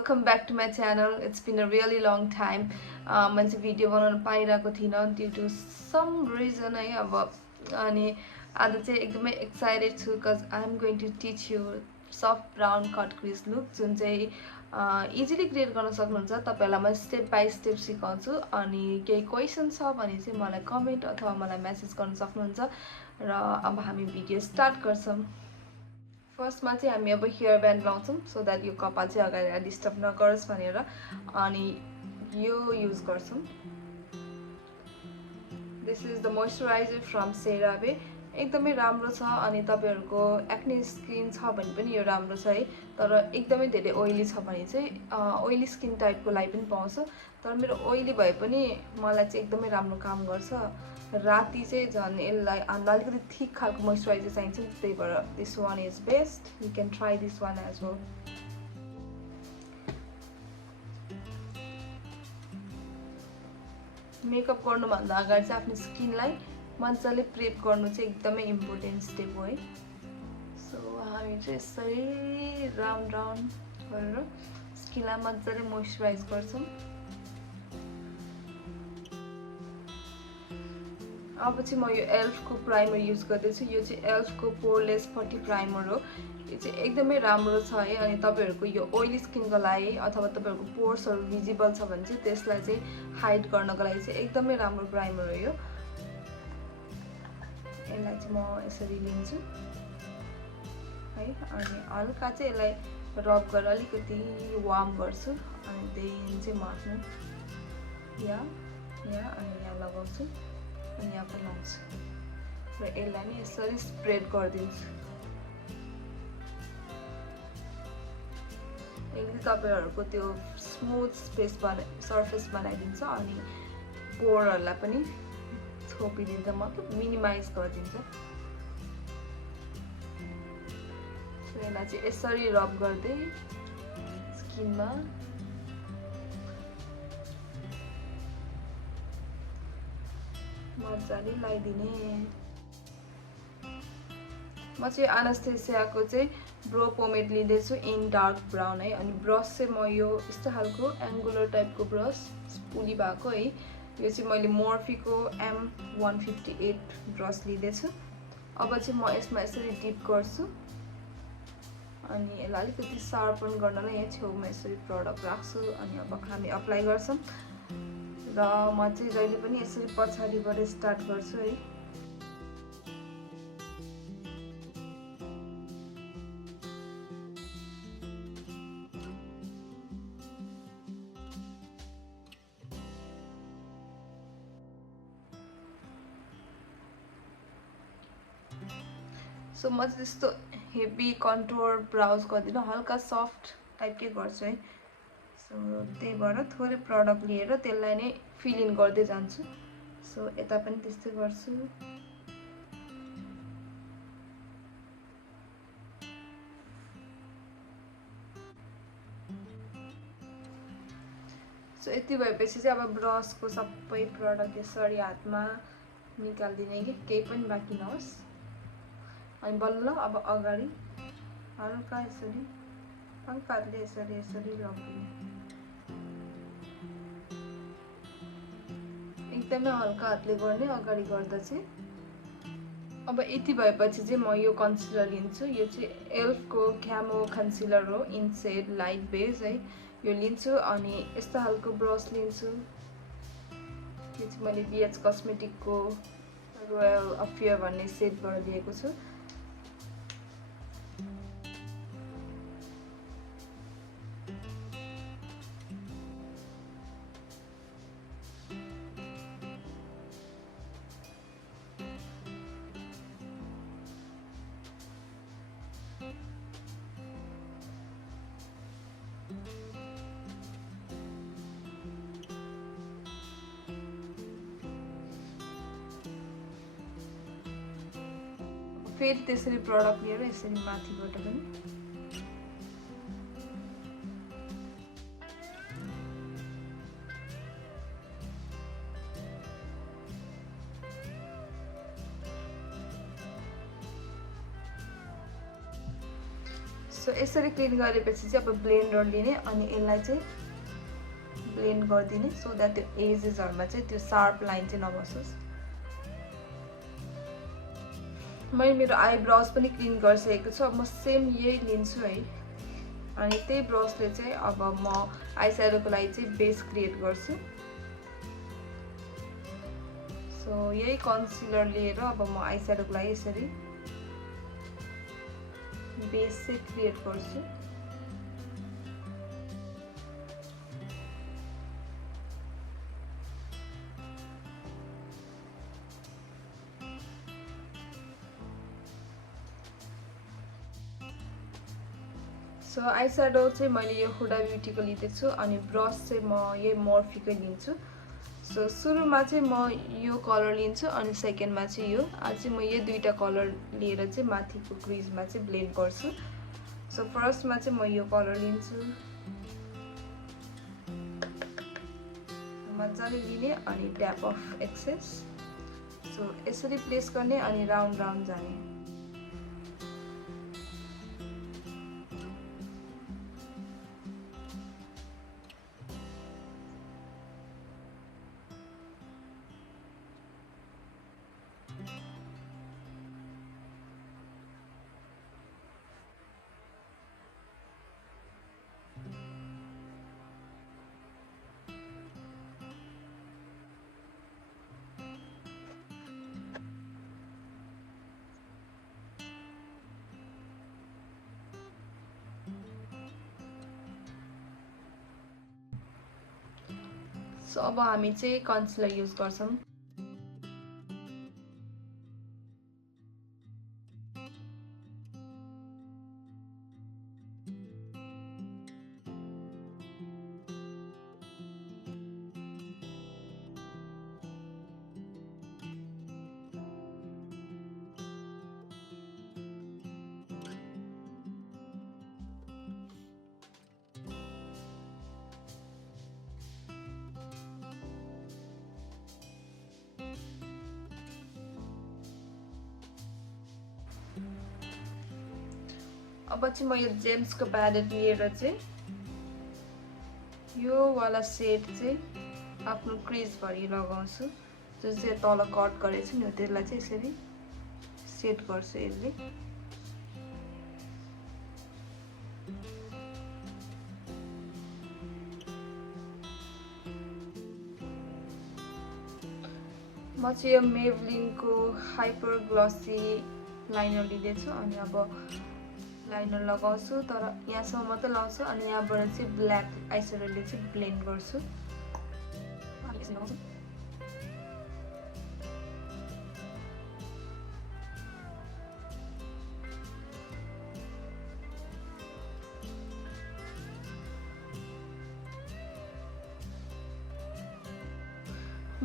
welcome back to my channel. It's been a really long time. मैले video बनाउन पाइरहेको थिइनँ due to some reason है अब अनि आज चाहिँ एकदमै एक्साइटेड छु because I'm going to teach you soft brown cut crease look जुन चाहिँ इजिली क्रिएट गर्न सक्नुहुन्छ। तपाईहरुलाई म स्टेप बाइ स्टेप सिकाउँछु अनि केही क्वेशन छ भने चाहिँ मलाई कमेन्ट अथवा मलाई मेसेज गर्न सक्नुहुन्छ र अब हामी भिडियो स्टार्ट गर्छौं। फर्स्ट मा चाहिँ हामी अब हेयर ब्यान्ड लाउँछौं सो दैट यो कपाल चाहिँ अगाडि डिस्टर्ब नगरोस् भनेर अनि यो युज गर्छौं। This is the moisturiser from CeraVe. एकदमै राम्रो छ अनि तपाईहरुको एक्ने स्किन छ भने पनि यो राम्रो छ है। तर एकदमै धेरै ओइली छ भने चाहिँ ओइली स्किन टाइपको लागि पनि पाउँछ। तर मेरो ओइली भए पनि मलाई चाहिँ एकदमै राम्रो काम गर्छ। राति चाहिँ झन् यसलाई अलिकति थिक खालको मोइस्चराइजर चाहिन्छ त्यही भएर this one is best. You can try this one as well. Makeup गर्नुभन्दा अगाडि चाहिँ आफ्नो स्किनलाई मजाले प्रेप गर्नु चाहिँ एकदमै इम्पोर्टेन्ट स्टेप हो है। सो हामी चाहिँ यसरी राउन्ड राउन्ड गरेर स्किनलाई मजाले मोइस्चराइज गर्छौं। अब चाहिँ म यो एल्फ को प्राइमर युज गर्दैछु। यो चाहिँ एल्फ को पोरलेस पट्टी प्राइमर हो। यो चाहिँ एकदमै राम्रो छ है अनि तपाईहरुको यो ओइली स्किनको लागि अथवा तपाईहरुको पोर्सहरु भिजिबल छ भने चाहिँ त्यसलाई चाहिँ हाइड गर्नको लागि चाहिँ एकदमै राम्रो प्राइमर हो यो। यसलाई चाहिँ म यसरी लिन्छु है अनि हल्का चाहिँ यसलाई रब गरेर अलिकति वार्म गर्छु अनि देन चाहिँ म आफ्नो यहाँ अनि यहाँ लगाउँछु अनि यहाँ पनि लाउँछु र यसलाई नि यसरी स्प्रेड गरिदिन्छु। यसले तपाईहरुको त्यो स्मुथ सर्फेस बनाइदिन्छ अनि पोरहरुलाई पनि छोपिदिन्छ मतलब मिनिमाइज गरिदिन्छ। यसलाई चाहिँ यसरी रब गर्दै स्किनमा मजाले लगाइदिने। म चाहिँ एनास्थेसियाको चाहिँ ब्रो पोमेड लिँदैछु इन डार्क ब्राउन है अनि ब्रस चाहिँ म यो यस्तो खालको एंगुलर टाइपको ब्रस पुली भएको है। यो चाहिँ मैले मोर्फीको M158 ब्रस लिँदैछु। अब चाहिँ म यसमा यसरी डिप गर्छु अनि यसलाई अलिकति शार्पन गर्नलाई यहाँ छेउमा यसरी प्रोडक्ट राख्छु अनि अब हामी अप्लाई गर्छौं र म चाहिँ जहिले पनि यसरी पछाडीबाट स्टार्ट गर्छु है। सो म त्यस्तो हेभी कन्टुर ब्राउज गर्दिन हल्का सफ्ट टाइपकै गर्छु है। सो त्यही भएर थोरै प्रोडक्ट लिएर त्यसलाई नै फिल इन गर्दै जान्छु। सो यता पनि त्यस्तै गर्छु। सो यति भएपछि चाहिँ अब ब्रसको सबै प्रोडक्ट यसरी हातमा निकाल्दिने कि केही पनि बाँकी नहोस् अनि बल्ल अब अगाडि हल्का यसरी हल्का हातले यसरी यसरी लगाउने एकदमै हल्का हातले गर्ने अगाडि गर्दा चाहिँ। अब यति भएपछि चाहिँ म यो कन्सिलर लिन्छु। यो चाहिँ एल्फ को क्यामो कन्सिलर हो इन शेड लाइट बेज है। यो लिन्छु अनि यस्तो खालको ब्रस लिन्छु। यो चाहिँ मैले बीएच कस्मेटिक को रोयल अफेयर भन्ने सेटबाट लिएको छु। फेरि त्यसरी प्रोडक्ट लिएर यसरी माथिबाट पनि सो सो यसरी क्लिन गरेपछि चाहिँ अब ब्लेन्डर लिने अनि यसलाई चाहिँ ब्लेन्ड गरिदिने सो द्याट त्यो एजेसहरुमा चाहिँ त्यो शार्प लाइन चाहिँ नबसोस्। मैले मेरो आइब्रोज पनि क्लिन गरिसकेको छु। अब म सेम यही लिन्छु है अनि त्यही ब्रसले चाहिँ अब म आई स्याडोको लागि चाहिँ बेस क्रिएट गर्छु। सो यही कन्सिलर लिएर अब म आई स्याडोको लागि यसरी बेस चाहिँ क्रिएट गर्छु। सो आई स्याडो चाहिँ मैले यो हुडा ब्युटीको लिँदैछु अनि ब्रस चाहिँ म यही मर्फीकै लिन्छु। सो सुरुमा चाहिँ म यो कलर लिन्छु अनि सेकेन्डमा चाहिँ यो। आज चाहिँ म यो दुईटा कलर लिएर चाहिँ माथिको क्रिजमा चाहिँ ब्लेन्ड गर्छु। सो फर्स्टमा चाहिँ म यो कलर लिन्छु, मजाले लिने अनि ट्याप अफ एक्सेस। सो यसरी प्लेस गर्ने अनि राउन्ड राउन्ड जाने। सो अब हामी चाहिँ कन्सिलर युज गर्छौं। अब चाहिँ म यो जेम्सको प्यालेट लिएर चाहिँ यो वाला सेड चाहिँ आफ्नो क्रिज भरि लगाउँछु। जुन चाहिँ तल कट गरेको छु नि त्यसलाई चाहिँ यसरी सेट गर्छु यसले। म चाहिँ यो मेभलिनको हाइपर ग्लसी लाइनर लिँदैछु अनि अब लाइनर लगाउँछु तर यहाँसम्म मात्र लगाउँछु अनि यहाँबाट चाहिँ ब्ल्याक आई स्याडोले चाहिँ ब्लेन्ड गर्छु।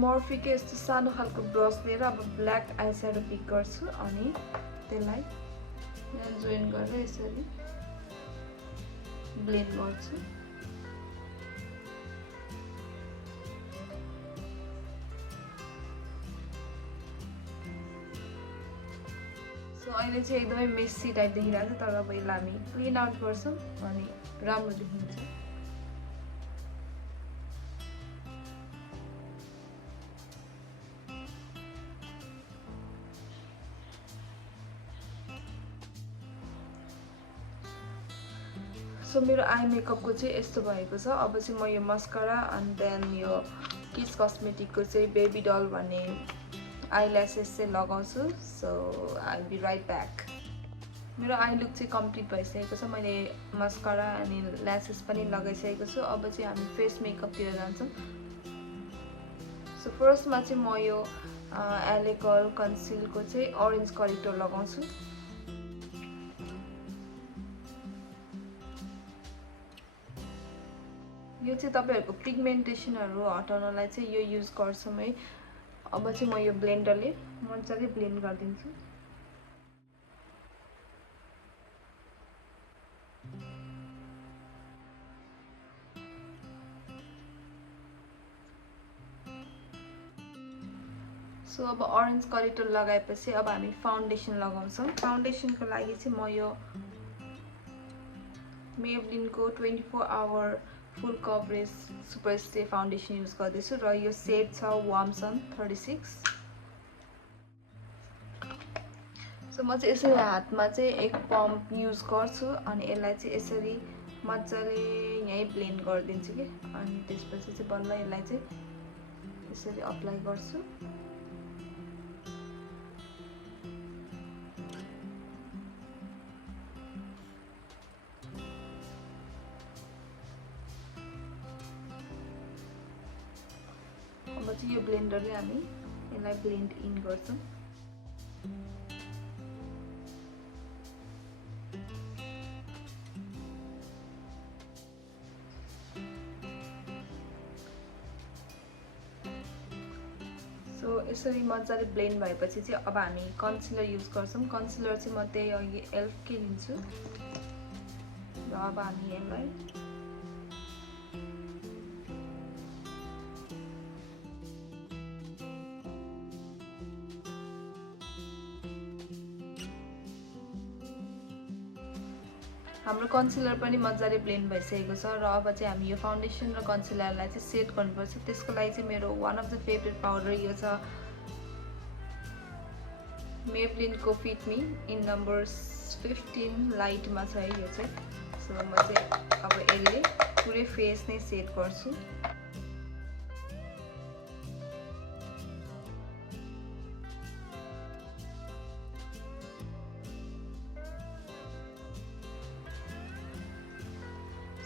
मर्फीको यस्तो सानो खालको ब्रस लिएर अब ब्ल्याक आई स्याडो पिक गर्छु अनि त्यसलाई जोइन गरेर यसरी ब्लेन्ड गर्छु। सो अहिले चाहिँ एकदमै मेसी टाइप देखिरहेको छ तर अब यसलाई हामी क्लिन आउट गर्छौं अनि राम्रो देखिन्छ। सो मेरो आई मेकअपको चाहिँ यस्तो भएको छ। अब चाहिँ म यो मस्कारा एन्ड देन यो किस कस्मेटिकको चाहिँ बेबी डल भन्ने आइल्यासेस चाहिँ लगाउँछु। So I be right back. मेरो आई लुक चाहिँ कम्प्लिट भइसकेको छ। मैले मस्कारा अनि ल्यासेस पनि लगाइसकेको छु। अब चाहिँ हामी फेस मेकअपतिर जान्छौँ। सो फर्स्टमा चाहिँ म यो एले कर्ल कन्सिलको चाहिँ ऑरेन्ज करेक्टर लगाउँछु। यो चाहिँ तपाईहरुको पिगमेन्टेसनहरु हटाउनलाई चाहिँ यो युज गर्छौं है। अब चाहिँ म यो ब्लेन्डरले मजाले ब्लेन्ड गर्दिन्छु। सो अब ऑरेन्ज करेक्टर लगाएपछि अब हामी फाउन्डेसन लगाउँछौं। फाउन्डेसनको लागि चाहिँ म यो Maybelline को 24 hour full coverage super stay foundation use गर्दैछु र यो सेड छ वार्म सन 36। सो म चाहिँ यसरी हातमा चाहिँ एक पम्प युज गर्छु अनि यसलाई चाहिँ यसरी मजाले यहीँ ब्लेन्ड गरिदिन्छु कि अनि त्यसपछि चाहिँ बल्ल यसलाई चाहिँ यसरी अप्लाई गर्छु। अब चाहिँ यो ब्लेन्डरले हामी यसलाई ब्लेन्ड इन गर्छौँ। सो यसरी मजाले ब्लेन्ड भएपछि चाहिँ अब हामी कन्सिलर युज गर्छौँ। कन्सिलर चाहिँ म त्यही अघि एल्फकै लिन्छु र अब हामी यसलाई हाम्रो कन्सिलर पनि मजाले ब्लेन्ड भइसकेको छ र अब चाहिँ हामी यो फाउन्डेसन र कन्सिलरलाई चाहिँ सेट गर्नुपर्छ। त्यसको लागि चाहिँ मेरो one of the favourite powder यो छ Maybelline को फिट मी इन नम्बर 15 लाइटमा छ है यो चाहिँ। सो म चाहिँ अब यसले पुरै फेस नै सेट गर्छु।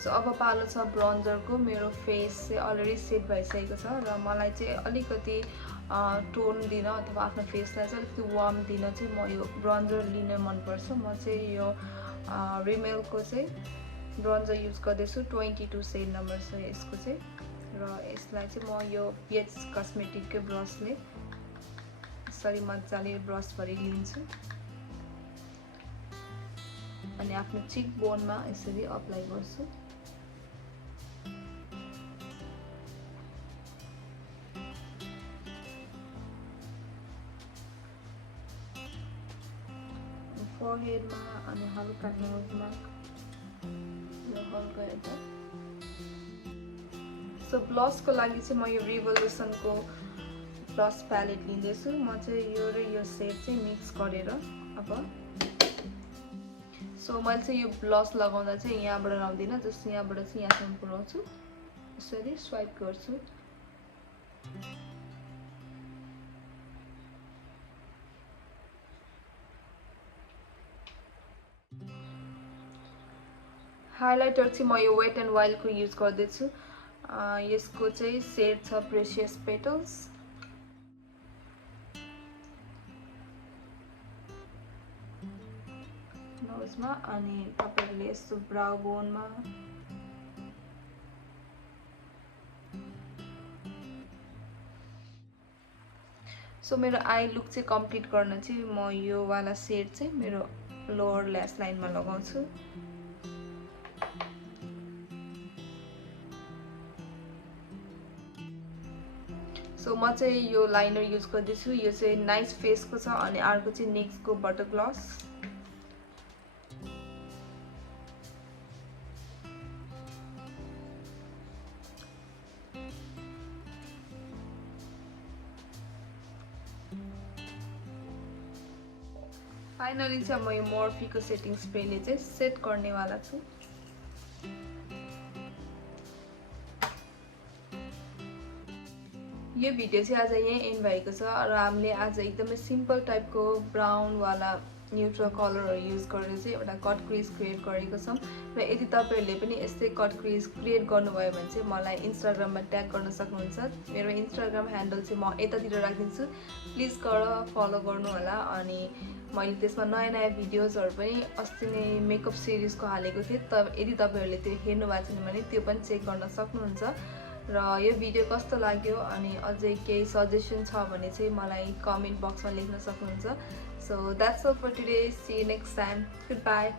सो अब पालो छ ब्रोन्जरको। मेरो फेस चाहिँ अलरेडी सेट भइसकेको छ र मलाई चाहिँ अलिकति टोन दिन अथवा आफ्नो फेसलाई चाहिँ अलिकति वार्म दिन चाहिँ म यो ब्रोन्जर लिन मनपर्छ। म चाहिँ यो रिमेलको चाहिँ ब्रोन्जर युज गर्दैछु। 22 सेड नम्बर छ यसको चाहिँ र यसलाई चाहिँ म यो पिएच कस्मेटिककै ब्रसले यसरी मजाले ब्रसभरि लिन्छु अनि आफ्नो चिक बोनमा यसरी अप्लाई गर्छु। फोरहेडमा अनि हल्का नोजमा यो हल्का यता। सो ब्लसको लागि चाहिँ म यो रिभोल्युसनको ब्लस प्यालेट लिँदैछु। म चाहिँ यो र यो सेड चाहिँ मिक्स गरेर अब सो मैले चाहिँ यो ब्लस लगाउँदा चाहिँ यहाँबाट लाउँदिनँ, जस्ट यहाँबाट चाहिँ यहाँसम्म पुऱ्याउँछु, यसरी स्वाइप गर्छु। हाइलाइटर चाहिँ म यो वेट एन्ड वाइल्डको युज गर्दैछु। यसको चाहिँ सेड छ प्रेसियस पेटल्स। नोजमा अनि तपाईहरुले यस्तो ब्राउ बोनमा सो मेरो आई लुक चाहिँ कम्प्लिट गर्न चाहिँ म यो वाला सेड चाहिँ मेरो लोअर ल्यास लाइनमा लगाउँछु। सो म चाहिँ यो लाइनर युज गर्दैछु। यो चाहिँ नाइस फेसको छ अनि अर्को चाहिँ नेक्सको बटर ग्लस। फाइनली चाहिँ म यो मोर्फीको सेटिङ स्प्रेले चाहिँ सेट गर्नेवाला छु। यो भिडियो चाहिँ आज यही एन्ड भएको छ र हामीले आज एकदमै सिम्पल टाइपको ब्राउन वाला न्यूट्रल कलरहरू युज गरेर चाहिँ एउटा कट क्रिज क्रिएट गरेको छौं र यदि तपाईहरुले पनि यस्तै कट क्रिज क्रिएट गर्नुभयो भने चाहिँ मलाई इन्स्टाग्राममा ट्याग गर्न सक्नुहुन्छ। मेरो इन्स्टाग्राम ह्यान्डल चाहिँ म यतातिर राखिदिन्छु, प्लिज गएर फलो गर्नु होला। अनि मैले त्यसमा नयाँ नयाँ भिडियोजहरु पनि अस्ति नै मेकअप सिरिजको हालेको थिएँ, यदि तपाईहरुले त्यो हेर्नु भएको छैन भने त्यो पनि चेक गर्न सक्नुहुन्छ। र यो भिडियो कस्तो लाग्यो अनि अझै केही सजेसन छ भने चाहिँ मलाई कमेन्ट बक्समा लेख्न सक्नुहुन्छ। So that's all for today. See you next time. Goodbye.